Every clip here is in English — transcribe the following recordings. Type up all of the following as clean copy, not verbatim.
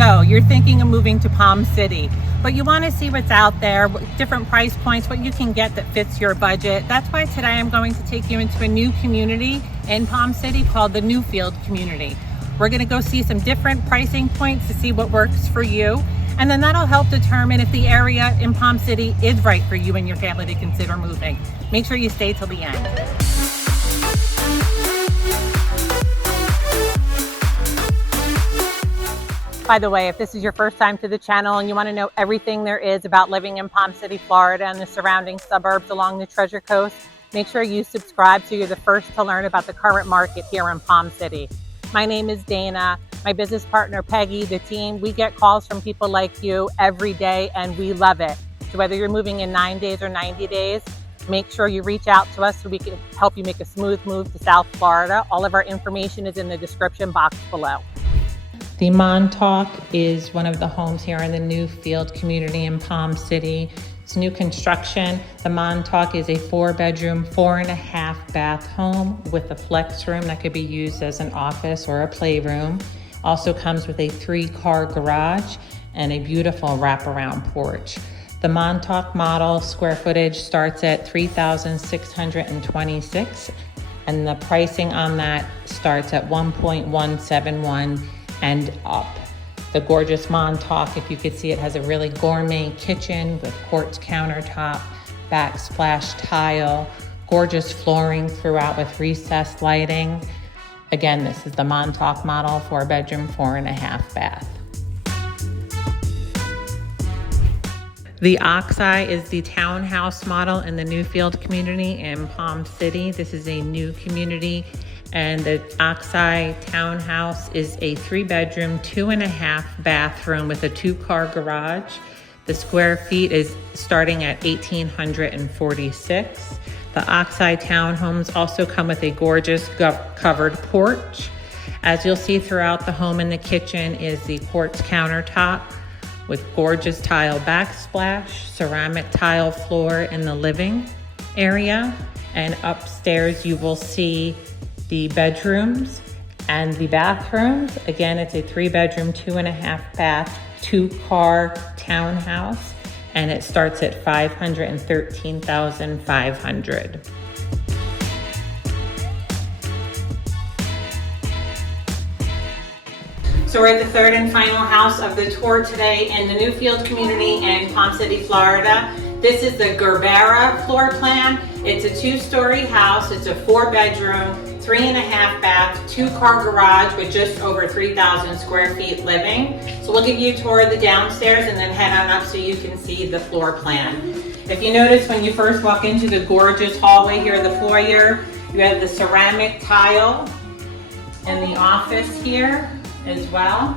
So you're thinking of moving to Palm City, but you want to see what's out there, different price points, what you can get that fits your budget. That's why today I'm going to take you into a new community in Palm City called the Newfield Community. We're going to go see some different pricing points to see what works for you. And then that'll help determine if the area in Palm City is right for you and your family to consider moving. Make sure you stay till the end. By the way, if this is your first time to the channel and you want to know everything there is about living in Palm City, Florida and the surrounding suburbs along the Treasure Coast, make sure you subscribe so you're the first to learn about the current market here in Palm City. My name is Dana, my business partner Peggy, the team. We get calls from people like you every day and we love it. So whether you're moving in 9 days or 90 days, make sure you reach out to us so we can help you make a smooth move to South Florida. All of our information is in the description box below. The Montauk is one of the homes here in the Newfield community in Palm City. It's new construction. The Montauk is a 4-bedroom, 4.5-bath home with a flex room that could be used as an office or a playroom. Also comes with a 3-car garage and a beautiful wraparound porch. The Montauk model square footage starts at 3,626, and the pricing on that starts at 1.171 and up. The gorgeous Montauk, if you could see it, has a really gourmet kitchen with quartz countertop, backsplash tile, gorgeous flooring throughout with recessed lighting. Again, this is the Montauk model, 4-bedroom, 4.5 bath. The Oxai is the townhouse model in the Newfield community in Palm City. This is a new community, and the Oxai townhouse is a 3-bedroom, 2.5 bathroom with a 2-car garage. The square feet is starting at 1,846. The Oxai townhomes also come with a gorgeous covered porch. As you'll see throughout the home, in the kitchen is the quartz countertop with gorgeous tile backsplash, ceramic tile floor in the living area, and upstairs you will see the bedrooms and the bathrooms. Again, it's a 3-bedroom, 2.5 bath, 2-car townhouse, and it starts at $513,500. So we're at the third and final house of the tour today in the Newfield community in Palm City, Florida. This is the Gerbera floor plan. It's a 2-story house. It's a 4-bedroom, 3.5 bath, 2-car garage with just over 3,000 square feet living. So we'll give you a tour of the downstairs and then head on up so you can see the floor plan. If you notice, when you first walk into the gorgeous hallway here in the foyer, you have the ceramic tile in the office here as well.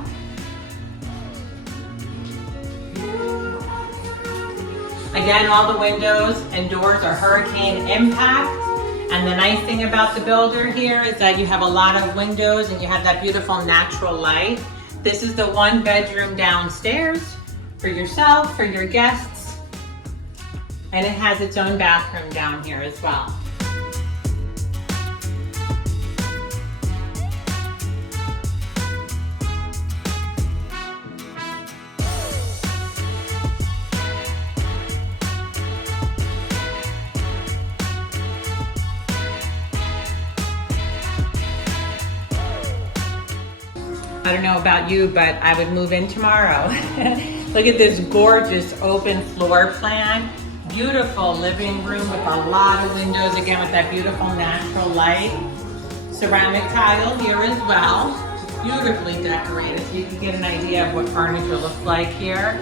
Again, all the windows and doors are hurricane impact. And the nice thing about the builder here is that you have a lot of windows and you have that beautiful natural light. This is the 1-bedroom downstairs for yourself, for your guests. And it has its own bathroom down here as well. I don't know about you, but I would move in tomorrow. Look at this gorgeous open floor plan. Beautiful living room with a lot of windows, again with that beautiful natural light. Ceramic tile here as well. Beautifully decorated, so you can get an idea of what furniture looks like here.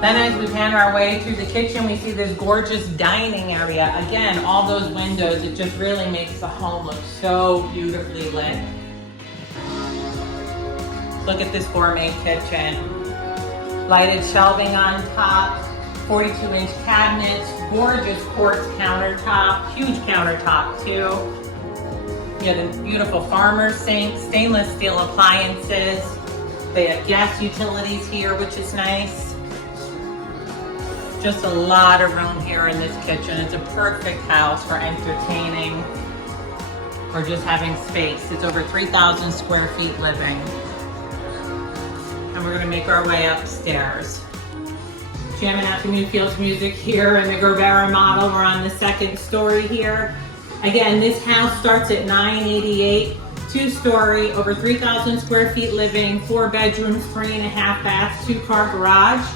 Then as we pan our way through the kitchen, we see this gorgeous dining area. Again, all those windows, it just really makes the home look so beautifully lit. Look at this gourmet kitchen. Lighted shelving on top, 42-inch cabinets, gorgeous quartz countertop, huge countertop too. You have the beautiful farmer's sink, stainless steel appliances. They have gas utilities here, which is nice. Just a lot of room here in this kitchen. It's a perfect house for entertaining or just having space. It's over 3,000 square feet living. And we're gonna make our way upstairs. Jamming out to Newfield's music here in the Gerbera model. We're on the second story here. Again, this house starts at $988, 2-story, over 3,000 square feet living, 4 bedrooms, 3.5 baths, 2-car garage.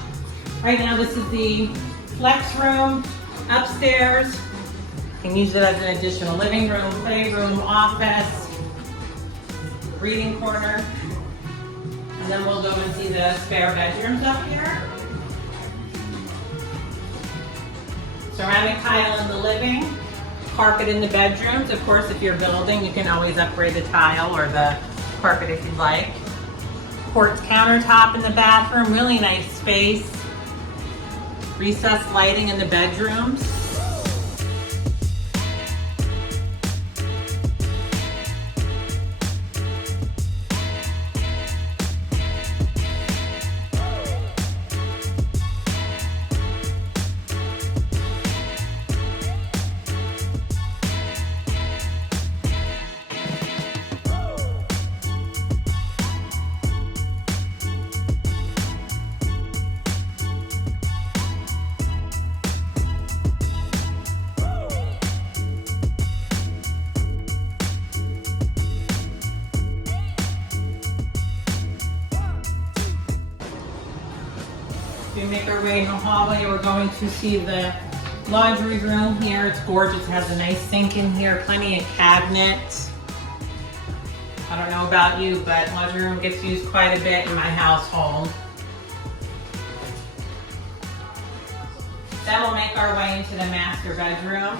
Right now, this is the flex room upstairs. You can use it as an additional living room, playroom, office, reading corner. And then we'll go and see the spare bedrooms up here. Ceramic tile in the living, carpet in the bedrooms. Of course, if you're building, you can always upgrade the tile or the carpet if you'd like. Quartz countertop in the bathroom, really nice space. Recessed lighting in the bedrooms. We make our way in the hallway. We're going to see the laundry room here. It's gorgeous. It has a nice sink in here, plenty of cabinets. I don't know about you, but laundry room gets used quite a bit in my household. Then we'll make our way into the master bedroom.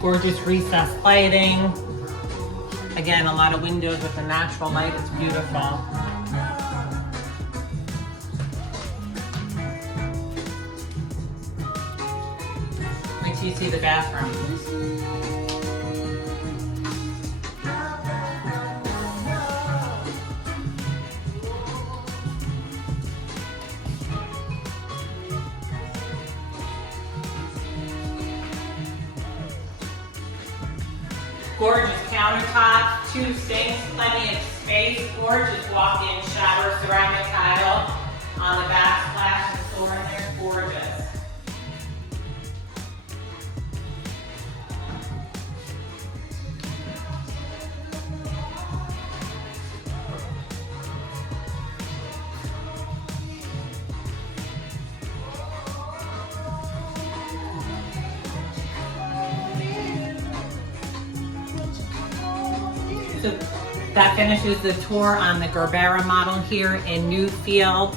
Gorgeous recessed lighting. Again, a lot of windows with the natural light. It's beautiful. You see the bathroom. Gorgeous countertops, 2 sinks, plenty of space, gorgeous walk-in shower, ceramic tile on the backsplash and floor in there, gorgeous. So that finishes the tour on the Gerbera model here in Newfield.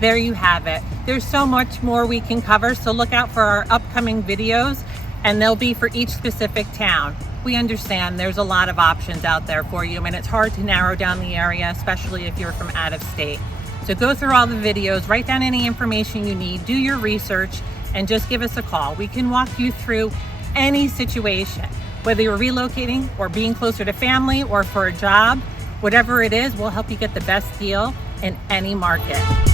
There you have it. There's so much more we can cover, so look out for our upcoming videos, and they'll be for each specific town. We understand there's a lot of options out there for you, and it's hard to narrow down the area, especially if you're from out of state. So go through all the videos, write down any information you need, do your research, and just give us a call. We can walk you through any situation. Whether you're relocating or being closer to family or for a job, whatever it is, we'll help you get the best deal in any market.